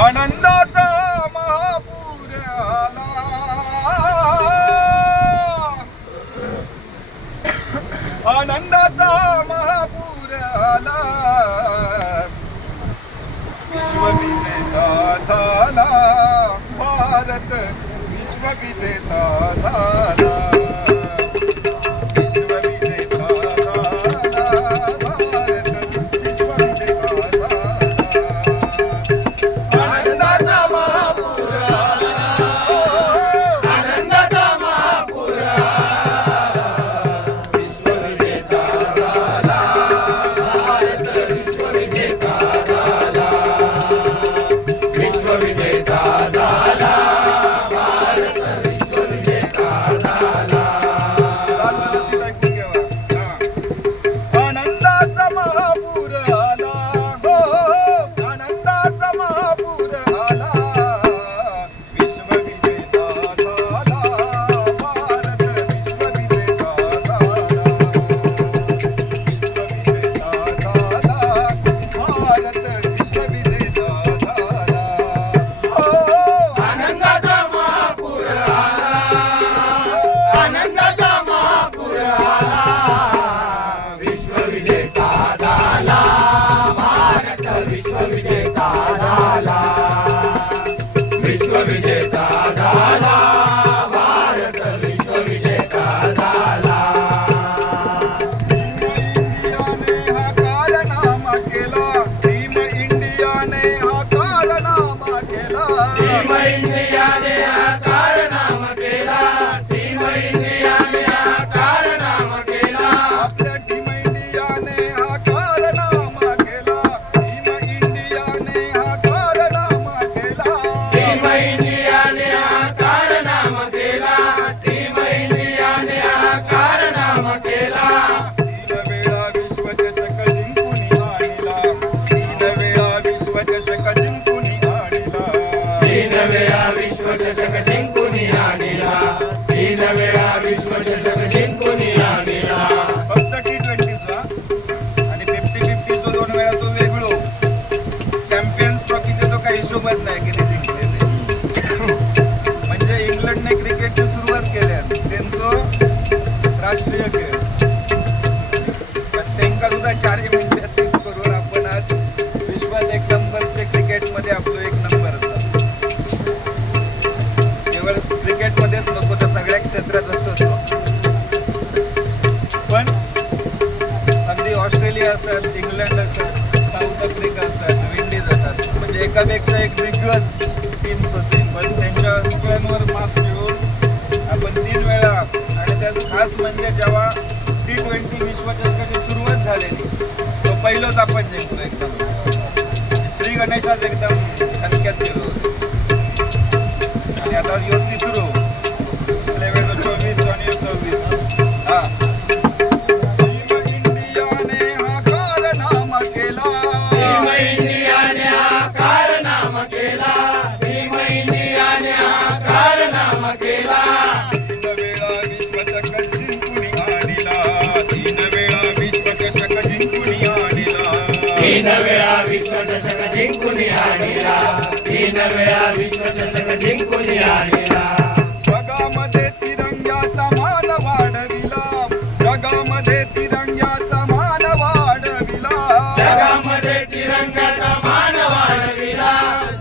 आनंदाचा महापूर आला, आनंदाचा महापूर आला, विश्वविजेता झाला भारत, विश्वविजेता झाला, विश्वविजेता झाला भारत, विश्वविजेता झाला. आनंदाचा महापूर आला, आनंदाचा महापूर आला, विश्वविजेता झाला भारत, विश्वविजेता झाला, विश्वविजेता झाला भारत, विश्वविजेता झाला. आनंदाचा महापूर आला, हो आनंदाचा महापूर आला, विश्वविजेता झाला भारत, विश्वविजेता झाला, विश्वविजेता झाला भारत, विश्वविजेता झाला. हो आनंदाचा महापूर आला, आनंदाचा महापूर आला, विश्वविजेता झाला भारत, विश्वविजेता झाला, विश्वविजेता झाला भारत, विश्वविजेता झाला. टीम इंडियाने हा कारनामा केला, टीम इंडियाने हा कारनामा केला, टीम इंडियाने हा कारनामा केला, आपल्या टीम इंडियाने हा कारनामा केला, टीम इंडियाने हा कारनामा केला, टीम इंडियाने हा कारनामा केला, टीम इंडियाने हा कारनामा केला. तीन वेळा विश्वचषक जिंकून आणला, तीन वेळा विश्वचषक जिंकून आणला, तीन वेळा विश्वचषक जिंकून आणला, तीन वेळा विश्वचषक जिंकून आणला. फक्त T20चा आणि 50-50 जो 2 वेळा तो वेगळो. चॅम्पियन्स ट्रॉफीचे तो काही हिशोबच नाही किती जिंकले ते. म्हणजे इंग्लंडने क्रिकेटची सुरुवात केल्या, त्यांचो राष्ट्रीय खेळ, पण त्यांका सुद्धा 4 मिनिटाची करून आपण आज विश्वात 1 नंबरचे क्रिकेटमध्ये आपलो 1 नंबर असा. केवळ क्रिकेटमध्येच नको तर सगळ्या क्षेत्रात असतो. पण अगदी ऑस्ट्रेलिया असतात, इंग्लंड असतात, साऊथ आफ्रिका असतात, विंडीज असतात, म्हणजे एकापेक्षा एक दिग्गज टीम्स होते. पण त्यांच्या स्क्वेअरवर मात घेऊन आपण 3 वेळा, आणि त्यात खास म्हणजे जेव्हा T20 विश्वचषकाची सुरुवात झालेली तो पहिलंच आपण जिंकलो. एकदम श्री गणेशाच एकदम हलक्यात गेलो होतो. आणि आता यो तिसरो 24 आणि 26. हा टीम इंडियाने हा कारनामा केला, टीम इंडियाने हा कारनामा केला, टीम इंडियाने हा कारनामा केला. 3 वेळा विश्वचषक जिंकून आणला, 3 वेळा विश्वचषक जिंकून आणला, 3 वेळा विश्वचषक जिंकून आणला, 3 वेळा विश्वचषक जिंकून आणला. जगामध्ये तिरंग्याचा मान वाढविला, जगामध्ये तिरंग्याचा मान वाढविला, जगामध्ये तिरंग्याचा मान वाढविला,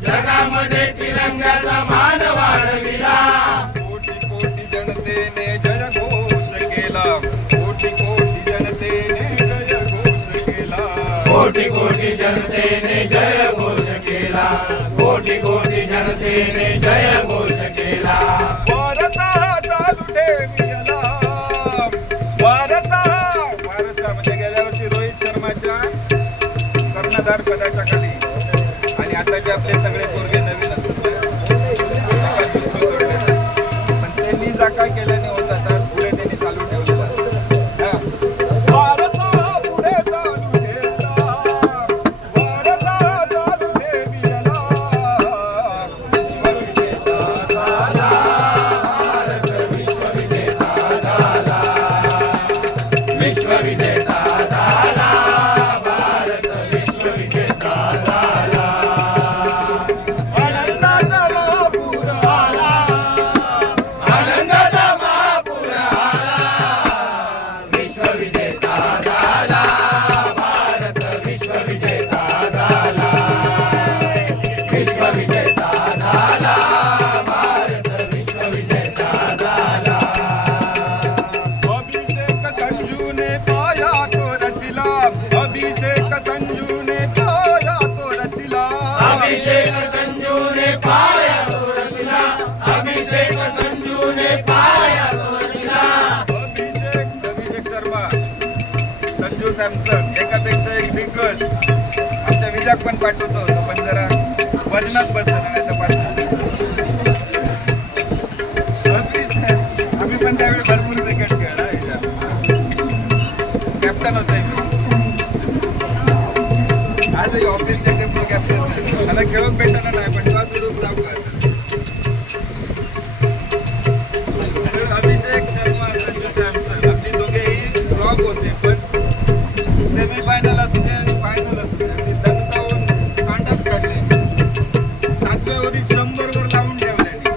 जगामध्ये तिरंग्याचा मान वाढविला. कोटी कोटी जनतेने जय घोष केला, कोटी कोटी जनतेने जय घोष केला, कोटी कोटी जनतेने जय घोष केला, कोटी कोटी जनतेने जय घोष केला. वारसा चालू ठेविला, वारसा वारसा म्हणजे गेल्या वर्षी रोहित शर्माच्या कर्णधार पदाच्या खाली, आणि आताचे आपले सगळे पोरगे नवीन असतात, पण त्यांनी जा काय केल्याने होत आता पुढे त्यांनी चालू ठेवलेला. वारसा पुढे चालू ठेवला, वारसा चालू ठेविला, विश्वविजेता झाला भारत, विश्वविजेता झाला, विश्वविजेता झाला भारत, विश्वविजेता झाला, भारत विश्वविजेता झाला, विश्वविजेता झाला, भारत विश्वविजेता झाला. अभिषेक संजूने पाया तो रचिला, अभिषेक संजूने पाया तो रचिला, अभिषेक संजूने पाया तो रचला, अभिषेक संजूने पाया तो रचला. अभिषेक शर्मा, संजू सॅमसन एकापेक्षा एक दिग्गज. आमच्या विजाक पण पाठवतो होतो पण जरा वजनात बसला नाही तर पाठवतो. आम्ही पण त्यावेळी भरपूर क्रिकेट खेळला. कॅप्टन होते मी. आजही ऑफिसच्या टीमचं कॅप्टन आहे. मला खेळून भेटणार नाही पण तुला सोडून जाऊ का? अभिषेक शर्मा, संजू सॅमसन अगदी दोघेही ड्रॉप होते पण सेमीफायनल असू दे आणि फायनल असू दे अगदी दणकावून कांडप काढले. 7व्या ओव्हरीत 100 वर लावून ठेवल्याने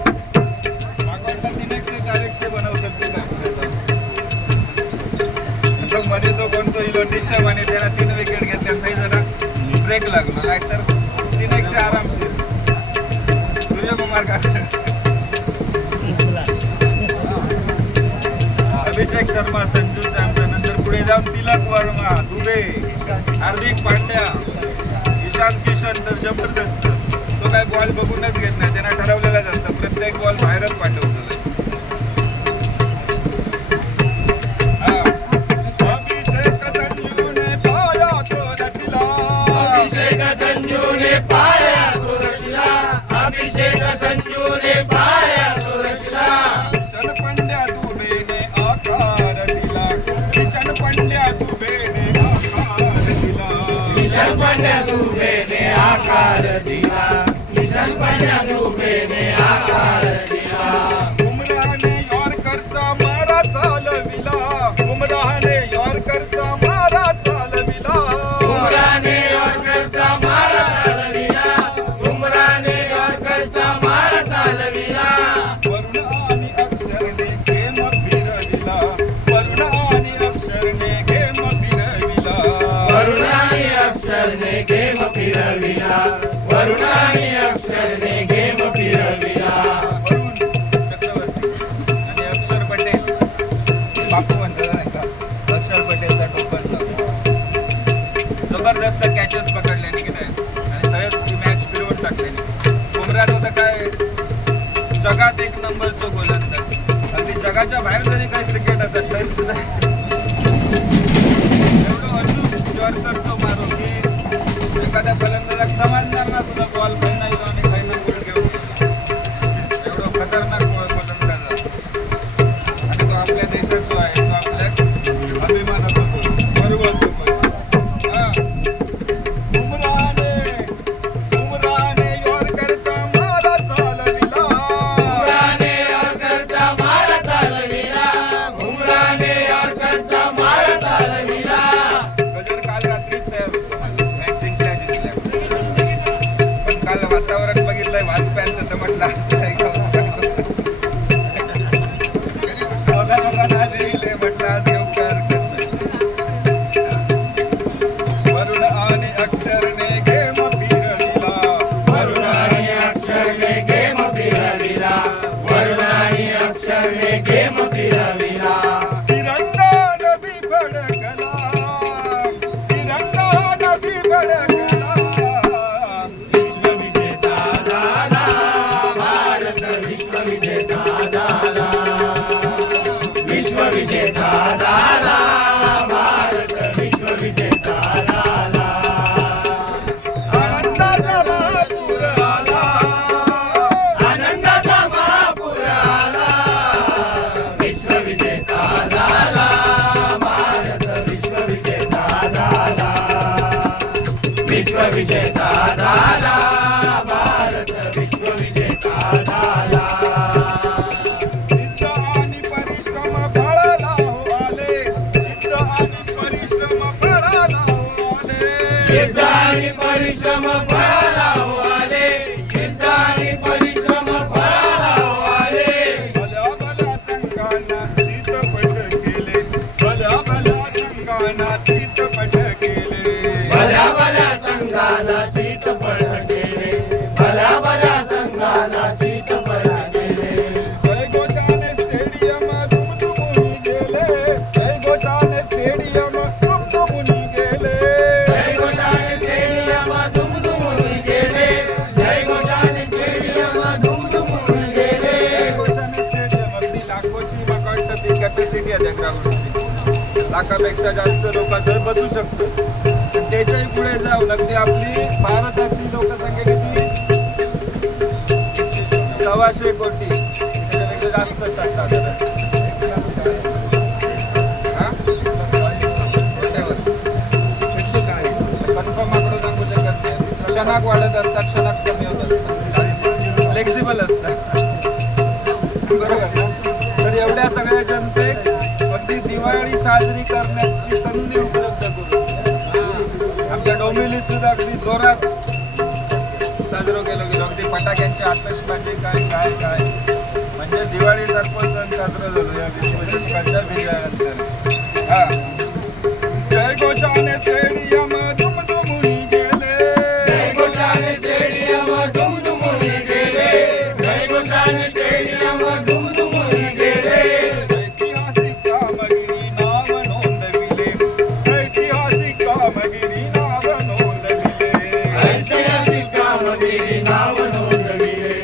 मागवता 300 400 बनवू शकते का? मध्ये तो कोणतो इलोटिशम आणि त्याला 3 विकेट घेतल्या काही जरा ब्रेक लागला नाहीतर 300 आरामशीर. सूर्यकुमार का अभिषेक शर्मा, संजू सॅमसन नंतर पुढे जाऊन तिलक वर्मा, दुबे, हार्दिक पांड्या, ईशान किशन तर जबरदस्त. तो काय बॉल बघूनच घेत नाही, त्यांना ठरवलेलाच असतं प्रत्येक बॉल बाहेरच पाठवतो. अभिषेक संजूने पाया तो रचिला, अभिषेक संजूने पाया तो रचला, अभिषेक संजूने पाया तो रचला. किशन पंड्या दुबेने आकार दिला, किशन पंड्या दुबेने आकार दिला, किशन पंड्या दुबेने आकार दिला, किशन पंड्या दुबेने आकार दिला. बुमराहने यॉर्करचा मारा चालविला, बुमराहने यॉर्करचा मारा चालविला, बुमराहने यॉर्करचा मारा चालविला, बुमराहने यॉर्करचा मारा चालविला. वरुण आणि अक्षरने गेम फिरविला, वरुण आणि अक्षरने गेम फिरविला, वरुण आणि अक्षरने गेम फिरविला, वरुण आणि अक्षरने गेम फिरविला. वरुण चक्रवर्ती आणि अक्षर पटेल बापू म्हणतात नाही का, अक्षर पटेलचा टोपण जबरदस्त कॅचेस पकडल्याने की नाही आणि सहज ती मॅच फिरवून टाकल्याने. बुमराह तर काय जगात 1 नंबरचं गोलंदाज. अगदी जगाच्या बाहेर जरी काही क्रिकेट असेल तरी सुद्धा एवढं अजून यॉर्करचं मारून की एखाद्या फलंदाजाला समजणार ना सुद्धा बॉल खायला येतो आणि खायला गोल घेऊन गेला. एवढं खतरनाक गोलंदाज आहे. आणि तो आपल्या देशाचा आहे, तो आपल्या अभिमानाचा गर्वाचा हा. बुमराहने यॉर्करचा मारा चालविला, बुमराहने यॉर्करचा मारा चालविला, बुमराहने यॉर्करचा मारा चालविला. गजर काल रात्रीच तयार होतो मॅच जिंकल्या. पण काल वातावरण बघितलंय वाजप्यांचं तर म्हटलं दोघांना आज येईल म्हटलं आज येऊ काय हरकत नाही. वरुण आणि अक्षरने गेम फिरविला, वरुण आणि अक्षरने गेम फिरविला, वरुण आणि अक्षरने गेम फिरविला. तिरंगा नभी भडकला, तिरंगा नभी भडकला. विश्वविजेता झाला, भारत विश्वविजेता झाला, विश्वविजेता झाला, भारत विश्वविजेता झाला. आनंदाचा महापूर आला, आनंदाचा महापूर आला, विश्वविजेता झाला, भारत विश्वविजेता झाला, विश्वविजेता झाला, भारत विश्वविजेता झाला. सिद्ध आणि परिश्रम फळाला हो आले, सिद्ध आणि परिश्रम फळाला हो आले, सिद्ध आणि परिश्रम फळाला हो आले, सिद्ध आणि परिश्रम फळाला हो आले. भल्या भल्या संघांना चितपट केले, भल्या भल्या लाखापेक्षा जास्त लोक जर बसू शकतात. पण त्याच्याही पुढे जाऊन अगदी आपली भारताची लोकसंख्या किती 1,200 कोटी, त्याच्यापेक्षा जास्त असतात साधारण. हा? कोट्यावर. कन्फर्म आकडे सांगू शकत नाही. क्षणाक वाढत असतात, क्षणाक कमी होत असतात, फ्लेक्झिबल असतात. बरोबर ना? तर एवढ्या सगळ्या जनतेक अगदी दिवाळी साजरी करण्याची संधी उपलब्ध करून आमच्या डोंबिवलीत सुद्धा अगदी जोरात साजरा केलो गेलो. अगदी फटाक्यांची आतषबाजी काय काय काय म्हणजे दिवाळीसारखं सण साजरा झालो या विश्वचषकाच्या विजयानंतर. हा, जय घोषाने स्टेडियम दुमदुमुनी गेले, जय घोषाने स्टेडियम दुमदुमुनी गेले, जय घोषाने स्टेडियम दुमदुमुनी गेले. ऐतिहासिक कामगिरी नाव नोंदविले, ऐतिहासिक कामगिरी नाव नोंदविले, ऐतिहासिक कामगिरी नाव नोंदविले,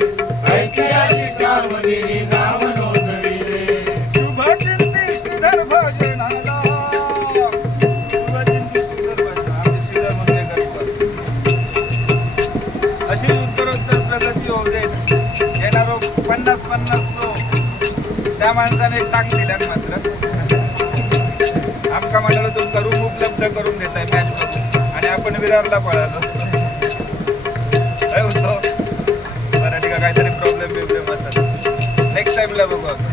ऐतिहासिक कामगिरी नाव नोंदविले. शुभचिंती श्रीधर भजनाला, शुभचिंती श्रीधर भजन आमचे श्रीधर म्हणजे गणपत. अशी उत्तरोत्तर प्रगती होऊ देत. येणारो 50-50 त्या माणसाने एक टांग दिल्यात मात्र आमका मंडळ तुमका रूम उपलब्ध करून देत आहे मॅच बघून आणि आपण विरारला पळालो. काय होतो मराठी का काहीतरी प्रॉब्लेम असेल. नेक्स्ट टाइमला बघू आपण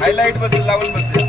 हायलाईट बसून लावून बसूया.